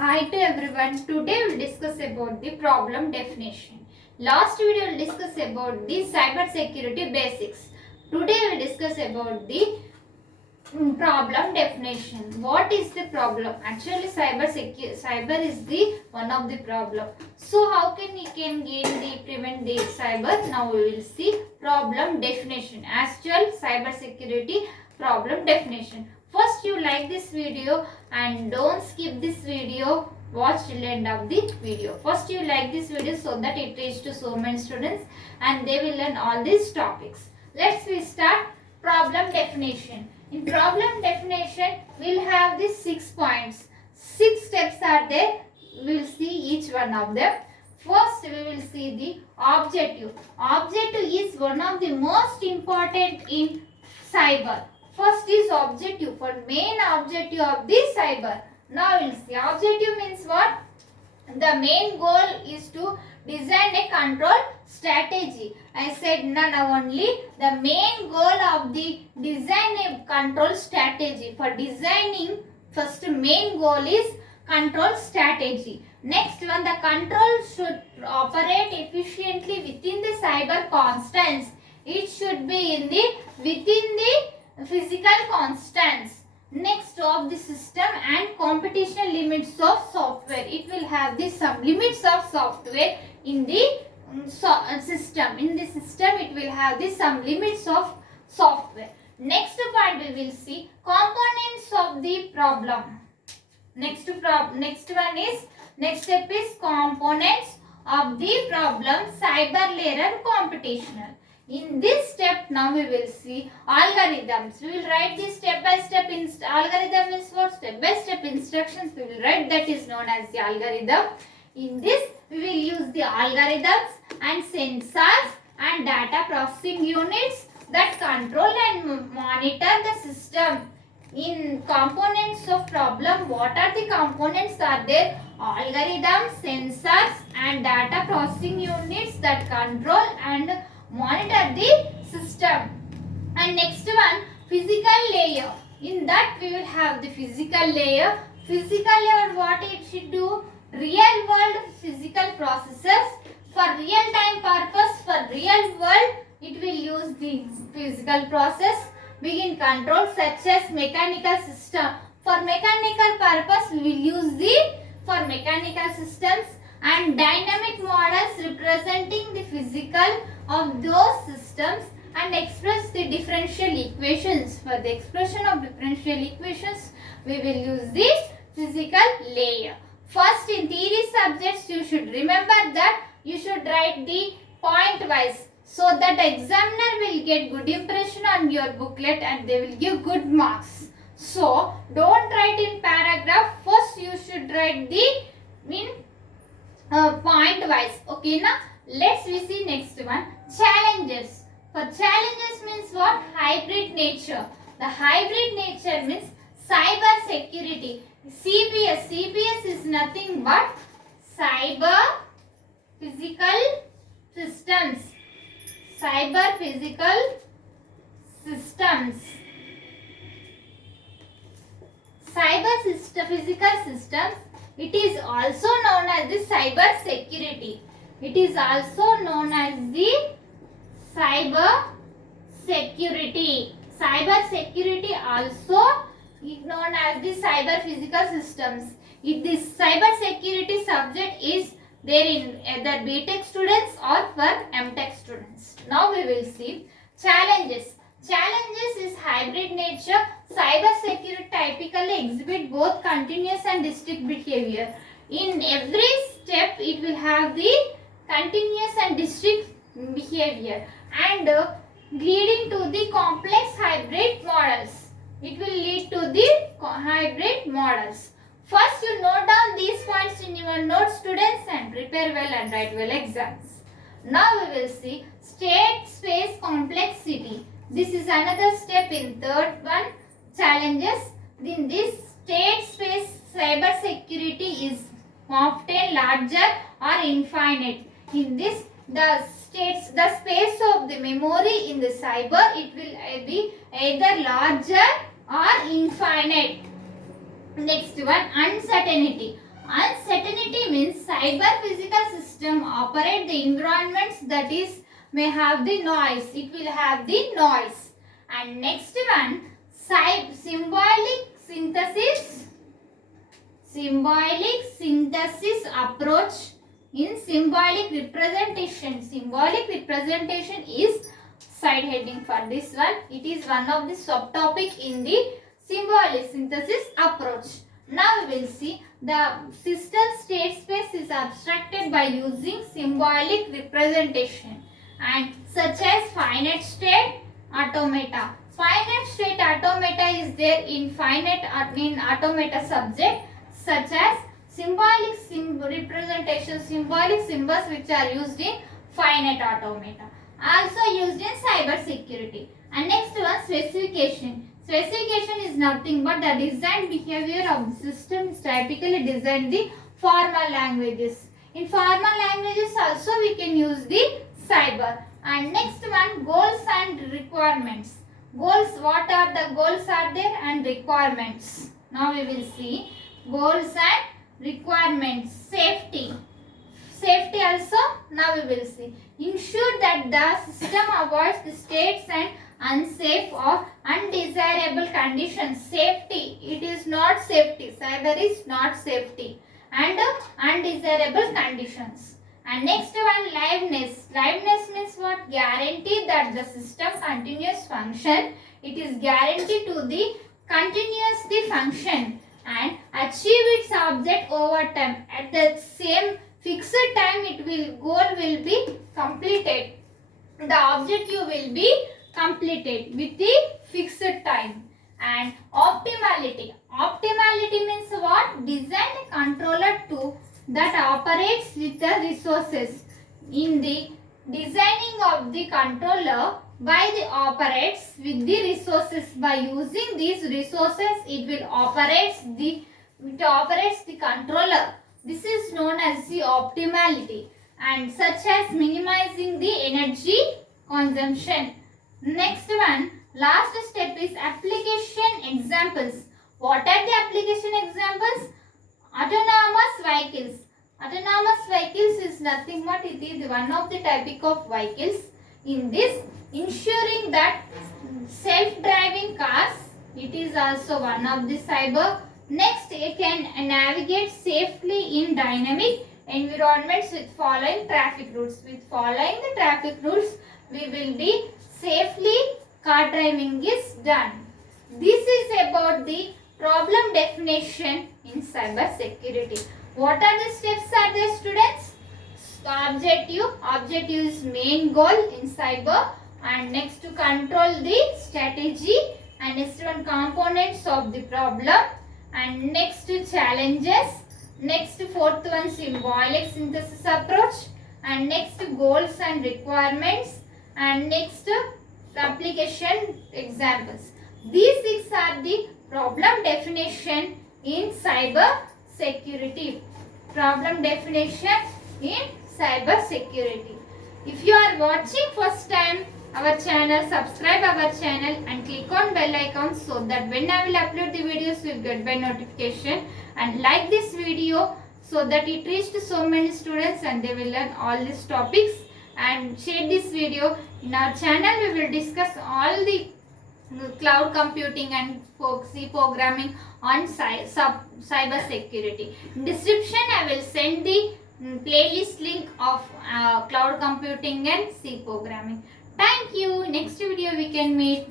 Hi to everyone. Today we will discuss about the problem definition. Last video we will discuss about the cybersecurity basics. Today we will discuss about the problem definition. What is the problem? Actually cyber is the one of the problem. So how can we can prevent the cyber? Now we will see problem definition. Actual cybersecurity problem definition. First you like this video and don't skip this video. Watch till end of the video. First you like this video so that it reaches to so many students and they will learn all these topics. Let's start problem definition. In problem definition, we will have these 6 points. 6 steps are there. We will see each one of them. First, we will see the objective. Objective is one of the most important in cyber. First is objective. For main objective of the cyber. Now we will see. Objective means what? The main goal is to design a control strategy. I said now only the main goal of the design a control strategy. For designing, first main goal is control strategy. Next one, the control should operate efficiently within the cyber constants. It should be within the physical constants. Next of the system and computational limits of software. It will have the some limits of software in the system. In the system it will have the some limits of software. Next point we will see components of the problem. Next step is components of the problem, cyber layer and computational. In this step, now we will see algorithms. We will write this step by step. Algorithm is what? Step by step instructions we will write, that is known as the algorithm. In this, we will use the algorithms and sensors and data processing units that control and monitor the system. In components of problem, what are the components are there? Algorithms, sensors and data processing units that control and monitor the system. And next one, physical layer. In that we will have the physical layer. Physical layer, what it should do? Real world physical processes. For real time purpose, for real world, it will use the physical process. Begin control such as mechanical system. For mechanical purpose, we will use for mechanical systems and dynamic models representing the physical of those systems and express the differential equations. For the expression of differential equations, we will use the physical layer. First, in theory subjects, you should remember that you should write the point wise so that the examiner will get good impression on your booklet and they will give good marks. So, don't write in paragraph. First, you should write the point wise. Okay, now let's see next one. Challenges. For challenges means what? Hybrid nature. The hybrid nature means cyber security. CPS. CPS is nothing but cyber physical systems. Cyber physical systems. Physical systems. It is also known as the cyber security. It is also known as the cyber security. Cyber security also is known as the cyber physical systems. If this cyber security subject is there in either B.tech students or for M.tech students. Now we will see challenges. Challenges is hybrid nature. Cyber security typically exhibit both continuous and distinct behavior. In every step, it will have the continuous and distinct behavior and leading to the complex hybrid models. It will lead to the hybrid models. First, you note down these points in your notes, students, and prepare well and write well exams. Now we will see state space complexity. This is another step in third one, challenges. In this state space, cyber security is often larger or infinite. In this, the space of the memory in the cyber, it will be either larger or infinite. Next one, uncertainty. Uncertainty means cyber physical system operate the environments that is may have the noise. It will have the noise. And next one, symbolic synthesis. Symbolic synthesis approach in symbolic representation. Symbolic representation is side heading for this one. It is one of the subtopic in the symbolic synthesis approach. Now we will see the system state space is abstracted by using symbolic representation and such as finite state automata. Finite state automata is there in automata subject, such as symbolic representation, symbolic symbols which are used in finite automata, also used in cyber security. And next one, specification. Specification is nothing but the design behavior of the system is typically designed the formal languages. In formal languages also we can use the cyber. And next one, goals and requirements. Goals, what are the goals are there, and requirements. Now we will see goals and requirements. Safety. Safety also now we will see. Ensure that the system avoids the states and unsafe or undesirable conditions. Safety, it is not safety. Cyber is not safety. And undesirable conditions. And next one, liveness. Liveness means what? Guarantee that the system continuous function. It is guaranteed to the continuously function and achieve its object over time. At the same fixed time goal will be completed. The objective will be completed with the fixed time. And optimality. Optimality means what? Design a controller to that operates with the resources. In the designing of the controller by the operates with the resources. By using these resources it will operates the controller. This is known as the optimality, and such as minimizing the energy consumption. Next one, last step is application examples. What are the application examples? Autonomous vehicles. Autonomous vehicles is nothing but it is one of the type of vehicles. In this, ensuring that self-driving cars, it is also one of the cyber. Next, it can navigate safely in dynamic environments with following traffic routes. With following the traffic routes, we will be safely car driving is done. This is about the problem definition in cyber security. What are the steps are there, students? Objective is main goal in cyber, and next to control the strategy, and next one components of the problem, and next to challenges, next fourth one symbolic synthesis approach, and next goals and requirements, and next application examples. These six are the problem definition in cyber security. Problem definition in cyber security. If you are watching first time our channel, subscribe our channel and click on bell icon so that when I will upload the videos you will get by notification, and like this video so that it reached so many students and they will learn all these topics, and share this video. In our channel we will discuss all the cloud computing and C programming on cyber security. In description I will send the playlist link of cloud computing and C programming. Thank you. Next video we can meet.